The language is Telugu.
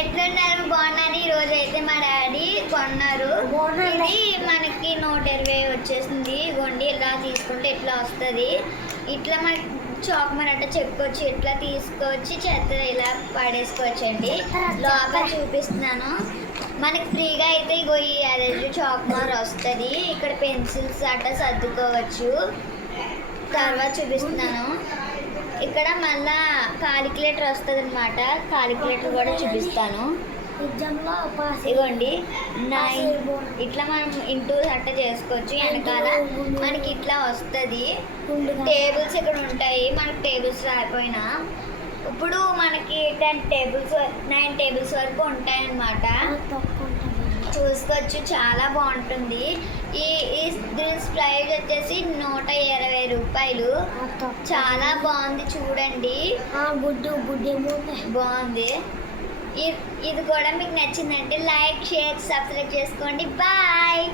ఎట్లున్నారు? బాగున్నారు. ఈ రోజు అయితే మా డాడీ కొన్నారు. ఇది మనకి 120 వచ్చేసింది. ఇగోండి ఇలా తీసుకుంటే ఇట్లా వస్తుంది. ఇట్లా మనకి చాక్మర్ అట్లా చెక్కొచ్చి ఇట్లా తీసుకొచ్చి చెత్త ఇలా పడేసుకోవచ్చండి. లోపల చూపిస్తున్నాను. మనకి ఫ్రీగా అయితే ఇగో ఈ ఎరేజర్ చాక్మర్ వస్తుంది. ఇక్కడ పెన్సిల్స్ అట్లా సర్దుకోవచ్చు. తర్వాత చూపిస్తున్నాను. ఇక్కడ మళ్ళా కాలిక్యులేటర్ వస్తుంది అనమాట. కాలిక్యులేటర్ కూడా చూపిస్తాను. ఇగోండి 9 ఇట్లా మనం ఇంటూ అట్ట చేసుకోవచ్చు. వెనకాల మనకి ఇట్లా వస్తుంది. టేబుల్స్ ఇక్కడ ఉంటాయి. మనకి టేబుల్స్ రాకపోయినా ఇప్పుడు మనకి 9 టేబుల్స్ వరకు ఉంటాయి అన్నమాట. చూసుకోవచ్చు. చాలా బాగుంటుంది. ఈ దీని ప్రైస్ వచ్చేసి 120 రూపాయలు. చాలా బాగుంది చూడండి. బాగుంది. ఇది కూడా మీకు నచ్చిందంటే లైక్, షేర్, సబ్స్క్రైబ్ చేసుకోండి. బాయ్.